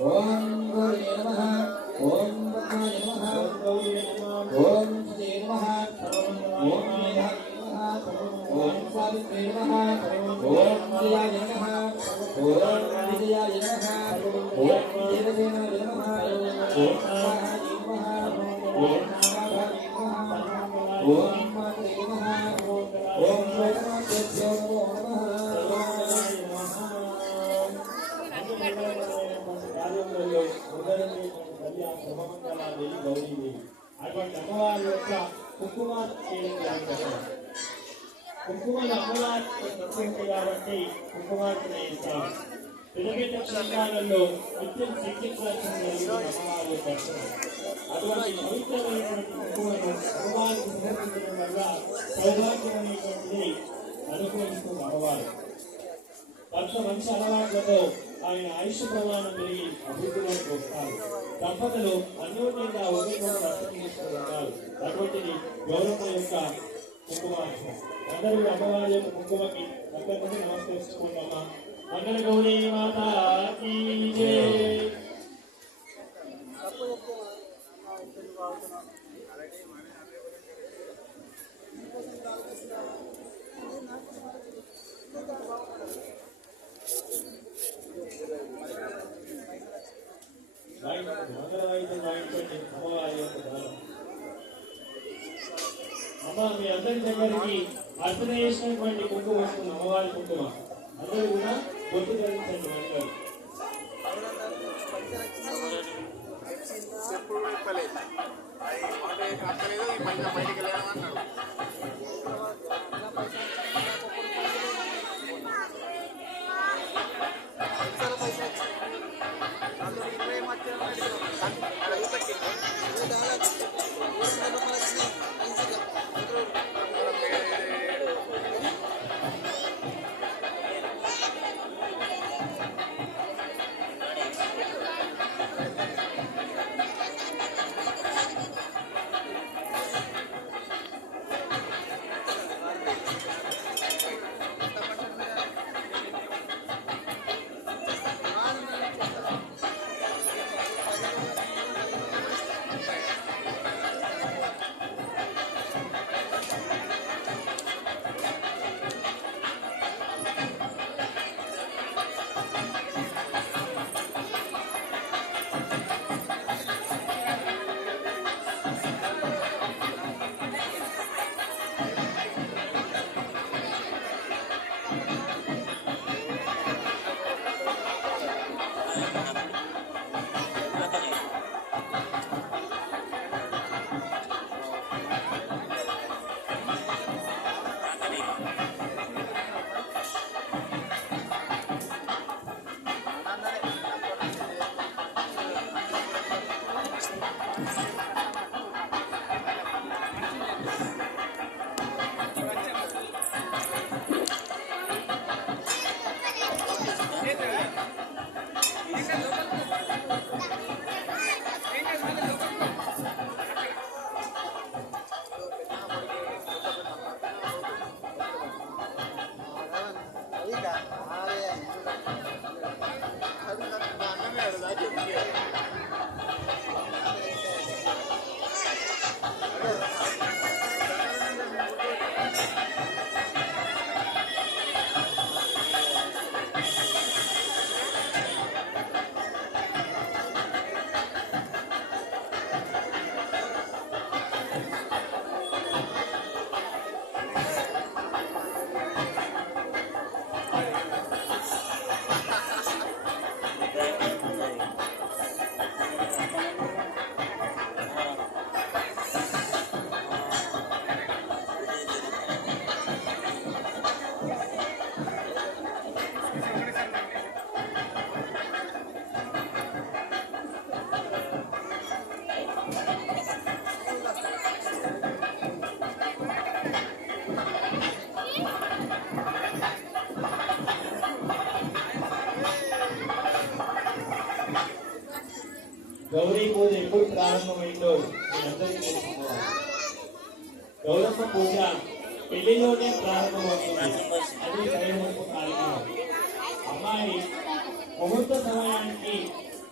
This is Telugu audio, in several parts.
ఓం గౌరీ నమః ఓం పద్మాయ నమః ఓం శ్రీ నమః ఓం మేధాయ నమః ఓం సావిత్రి నమః ఓం విజయాయ నమః ఓం విజయాయ నమః ఓం దేవదేవాయ నమః ఓం నారాయణాయ నమః ఓం నారాయణాయ నమః ఓం మాత్రే నమః ఓం లోకమాతేభ్యో నమో నమః. అటువంటి అమ్మవారి యొక్క కుంకుమ కుంకుమలు అమ్మవారి ప్రత్యేకత కాబట్టి కుంకుమార్చన చేస్తాం. పిరమిడ్ క్షేత్రాలలో నిత్యం చికిత్సాల్సిన అమ్మవారి దర్శనం. అటువంటి పవిత్రమైనటువంటి కుంకుమను అమ్మవారికి సమర్పించడం వల్ల సౌభాగ్యమైనటువంటిది అనుగ్రహిస్తుంది అమ్మవారు. మంచి అలవాట్లతో ఆయన ఆయుష్ ప్రమాణం పెరిగి అభివృద్ధిలోకి వస్తారు. దంపతులు అన్యోన్యంగా ఒకరికొకరు దర్శనం అటువంటిది గౌరమ్మ యొక్క కుంకుమార్చన. అందరూ అమ్మవారి యొక్క కుంకుమకి దగ్గర నుండి నమస్కరించుకుంటామా. మంగళ గౌరీ మాతాకి జై. అమ్మ మీ అందరి దగ్గరికి అర్చన చేసినటువంటి కుంకుమ వస్తుంది అమ్మవారి కుంకుమ. అందరూ కూడా బొట్టు ధరించండి. గౌరీ పూజ ఎప్పుడు ప్రారంభమైందో అందరికీ తెలుసుకోవాలి. గౌరమ్మ పూజ పెళ్లిలోనే ప్రారంభమవుతుంది. అది సరైన కార్యక్రమం. అమ్మాయి ముహూర్త సమయానికి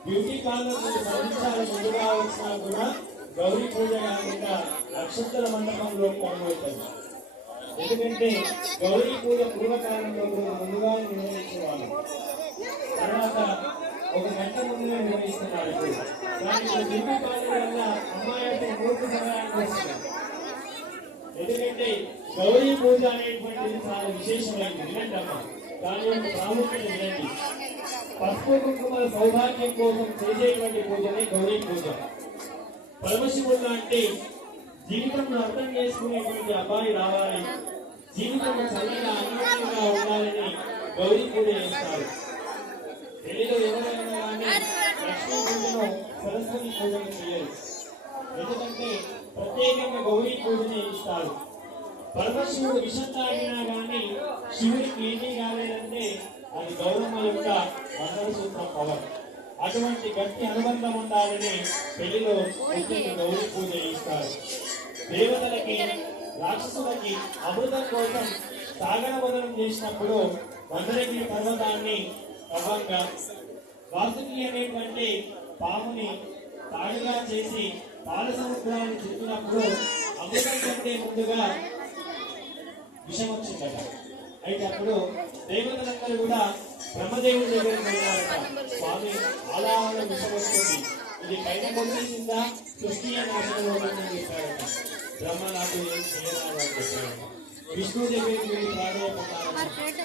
బ్యూటీ పార్లర్ నుండి 10 నిమిషాలు ముందుగా వచ్చినా కూడా గౌరీ పూజ కాకుండా అక్షంతల మండపంలో కొనబోతుంది. ఎందుకంటే గౌరీ పూజ పూర్వకాలంలో కూడా ముందుగా నిర్వహించేవాళ్ళు, తర్వాత 1 గంట ముందుగా నిర్వహిస్తున్నారు. దానికి బ్యూటీ పార్లర్ వల్ల అమ్మాయిలకు పూర్తి సమయానికి వస్తుంది. ఎందుకంటే గౌరీ పూజ అనేటువంటిది చాలా విశేషమైనది. వినండి అమ్మా, దాని యొక్క ప్రాముఖ్యత వినండి. పసుపు కుంకుమల సౌభాగ్యం కోసం చేసేటువంటి పూజనే గౌరీ పూజ. పరమశివుడు అంటే జీవితంలో అర్థం చేసుకునేటువంటి అబ్బాయి రావాలి, జీవితంలో చల్లగా ఆనందంగా ఉండాలని గౌరీ పూజ చేస్తారు. పెళ్లిలో ఎవరైనా కానీ లక్ష్మీ పూజను సరస్వతి పూజను చేయరు. ఎందుకంటే ప్రత్యేకంగా గౌరీ పూజనే ఇస్తారు. పరమశివుడు విషం తాగినా గానీ శివుడికి ఏమీ కాలేదంటే అది గౌరమ్మ యొక్క మంగళసూత్రం పవర్. అటువంటి గట్టి అనుబంధం ఉండాలని పెళ్లిలో ముఖ్యంగా గౌరీ పూజ ఇస్తారు. దేవతలకి రాక్షసులకి అమృతం కోసం సాగర వదనం చేసినప్పుడు మందరగిరి పర్వతాన్ని క్రమంగా వాసుకి అనేటువంటి పాముని తాడుగా చేసి పాల సముద్రాన్ని చుట్టినప్పుడు అమృతం కంటే ముందుగా విషం వచ్చిందట. అయితే అప్పుడు దేవతలందరూ కూడా బ్రహ్మదేవుడి దగ్గరికి వెళ్ళారట. స్వామి, అలా విషం వస్తుంది, ఇది పైన కొట్టేసిందా సృష్టి నాశనం అవుతుందని చెప్పారట. బ్రహ్మ నాకు ఏం చేయరాదు అని చెప్పారట. విష్ణు దగ్గరికి వెళ్ళి ప్రాధాన్యపడ్డారట.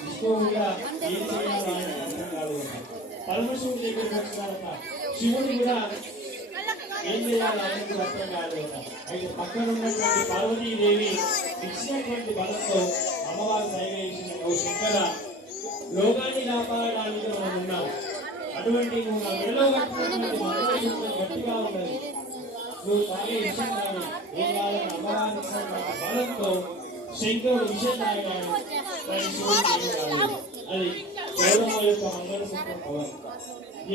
విష్ణువు కూడా ఏం చేయాలో ఆయన అర్థం కాదు. పరమశివుడి దగ్గరికి వచ్చినారట. శివుడు కూడా ఏం చేయాలో ఆయనకు అర్థం కాదు. అయితే పక్కన ఉన్నటువంటి పార్వతీదేవి ఇచ్చినటువంటి బలంతో అమ్మవారు సైవేసిన శంకర, లోకాన్ని కాపాడడానికి మనం ఉన్నాం. అటువంటి నువ్వు నా మెడలో కట్టినటువంటి మంగళసూత్రం గట్టిగా ఉన్నది, నువ్వు తాగే విషయం కానీ ఏం కావాలని అమ్మవారి బలంతో శంకరుడు విషయం తాగాడు. దాని శివుడికి ఏం కాదు. అది గౌరమ్మ యొక్క మంగళసూత్రం పవర్.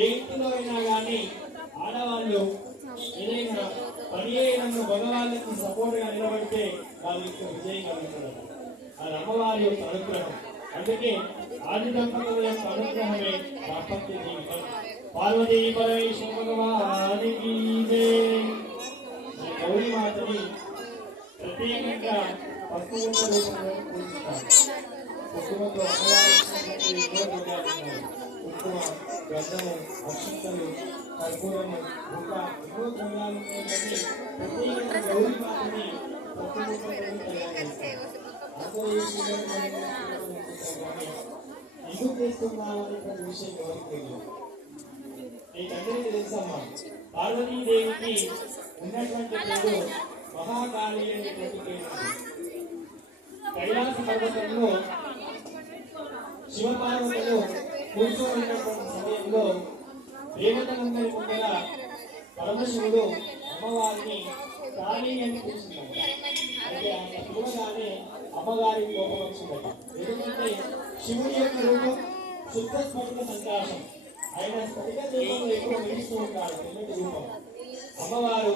ఏ ఇంటిలో అయినా కానీ ఆడవాళ్ళు ఏదైనా పని అయినందుకు మగవాళ్ళకి సపోర్ట్ గా నిలబడితే వాళ్ళకి విజయం కలుగుతున్నారు. అది అమ్మవారి యొక్క అనుగ్రహం. అందుకే ఆది దంపతుల యొక్క అనుగ్రహమే దాంపత్య జీవితం. పార్వతీ పరమేశ్వర భగవానికి గౌరీ మాతని ప్రత్యేకంగా పసుపు రూపంలో పూజిస్తారు. కుటుంబంతో కుంకుమ, గంధము, అక్షంతలు, కర్పూరము, ఇంకా ఎన్నో ద్రవ్యాలు ప్రత్యేకంగా గౌరీ మాతని ఎందుకు చేస్తున్నామనేటువంటి విషయం ఎవరికి తెలియదు. నీకందరికీ తెలుసమ్మా, పార్వతీదేవికి ఉన్నటువంటి పేరు మహాకాళి అనేటువంటి పేరు. కైలాస పర్వతంలో శివపార్వతులు కూర్చోబడినటువంటి సమయంలో దేవతలందరి ముందర పరమశివుడు అమ్మవారిని కాళీ అని పిలిచిందట. అయితే ఆయన పిలవగానే అమ్మగారి కోపం వచ్చిందట. ఎందుకంటే శివుడి యొక్క రూపం శుద్ధ స్ఫటిక సంకాశం, ఆయన స్ఫటిక రూపంలో ఎక్కువ వెలుస్తూ ఉంటాడు తెల్లటి రూపం. అమ్మవారు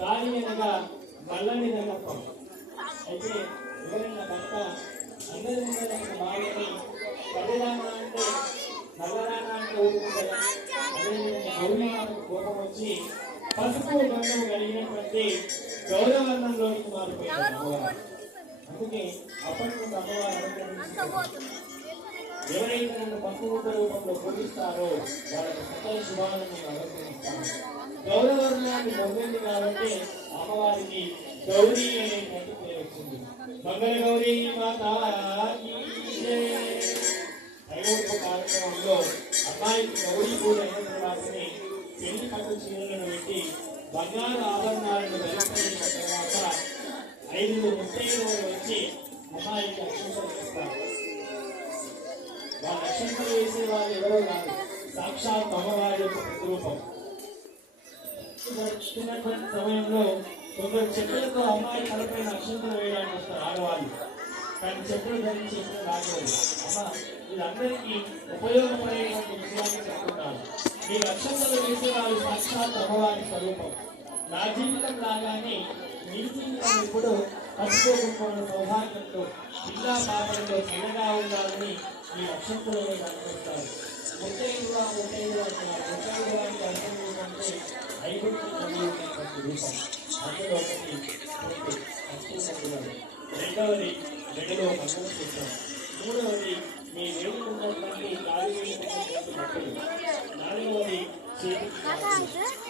కాళీ అనగా నల్లని నల్లత్వం. అయితే ఎవరైనా భర్త అందరి ముందర బాలని పదిరానా అంటే నల్లరానా అంటే ఊరుకుంటారా? అదేవిధంగా గౌరవానికి కోపం వచ్చి పసుపు గంధము కలిగినటువంటి గౌరవర్ణంలోనికి మారిపోయింది అమ్మవారు. అందుకే అప్పటి నుండి అమ్మవారు ఎవరైతే నన్ను పసుపు రూపంలో పూజిస్తారో వాళ్ళకి సకల శుభాలను అనుగ్రహిస్తాను. గౌరవర్ణాన్ని పొందింది కాబట్టి అమ్మవారికి గౌరీ అనేటువంటి పేరు వచ్చింది. మంగళ గౌరీ మాత కార్యక్రమంలో అమ్మాయికి గౌరీ పూజ అయిన తర్వాతని పెళ్లి పట్టు చీరలను పెట్టి బంగారు ఆభరణాలను ధరించిన తర్వాత 5 ముత్తైదువులు వచ్చి అమ్మాయికి అక్షంతలు వేస్తారు. వాళ్ళ అక్షంతలు వేసే వాళ్ళు ఎవరో కాదు, సాక్షాత్ అమ్మవారి యొక్క ప్రతిరూపం. చిన్నటువంటి సమయంలో కొందరు చెప్పులతో అమ్మాయి తలపైన అక్షంతలు వేయడానికి వస్తారు ఆడవాళ్ళు. కానీ చెప్పులు ధరించి ఎప్పుడు రాకూడదు. అమ్మ, వీళ్ళందరికీ ఉపయోగపడేటువంటి విషయాన్ని చెప్తున్నారు. ఈ అక్షంతలు వేసే వాళ్ళు సాక్షాత్ అమ్మవారి స్వరూపం. నా జీవితం లాగానే మీ జీవితం ఎప్పుడు పట్టుకోకుండా సౌభాగ్యంతో పిల్లా పాపంలో చిన్నగా ఉండాలని ఈ అక్షంతలు కనిపిస్తారు. ముత్తైదుగా ముత్తైదుగా ముత్తైదుగా రూపం. అందులో ఒకటి పుట్టి అచ్చు సంతులను, రెండవది మెడలో మంగళసూత్రం, మూడవది మీ వేడుకున్నటువంటి కాలి వేడుకున్నటువంటి బట్టలు, నాలుగవది చేతికి గాజులు,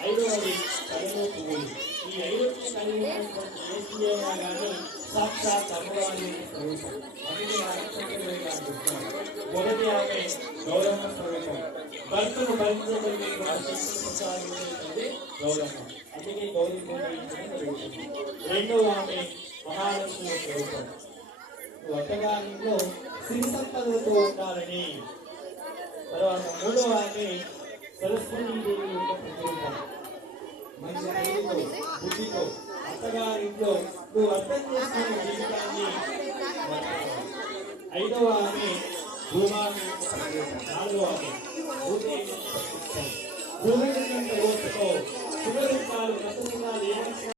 ఐదవది కడుపు పువ్వులు. ఈ ఐదుకి కలిగి ఉన్నటువంటి ఏసీఐనా కానీ సాక్షాత్ అమ్మవారి స్వరూపం. అందుకే ఆలోచించలేక చెప్తాను. మొదటి ఆమె గౌరవ స్వరూపం, భర్తను భరించగలిగేటువంటి శక్తిని ప్రసాదించేది గౌరవం. అందుకే గౌరీ పూజ జరుగుతుంది. రెండవ ఆమె మహాలక్ష్మి స్వరూపం. అత్తగారింట్లో సిరి సంపదలతో ఉండాలని. తర్వాత మూడవ ఆమె సరస్వతీదేవి యొక్క ప్రతిరూపం. మంచి తెలివితో బుద్ధితో అత్తగారింట్లో నువ్వు అర్థం చేసుకునే జీవితాన్ని. ఐదవ ఆమె భూమాని యొక్క ప్రతిరూపం. నాలుగవ ఆమె భూదేవి యొక్క ప్రతిష్టం. భూమి ఓర్చుకో సుఖ దుఃఖాలు కష్ట సుఖాలు ఏమైనా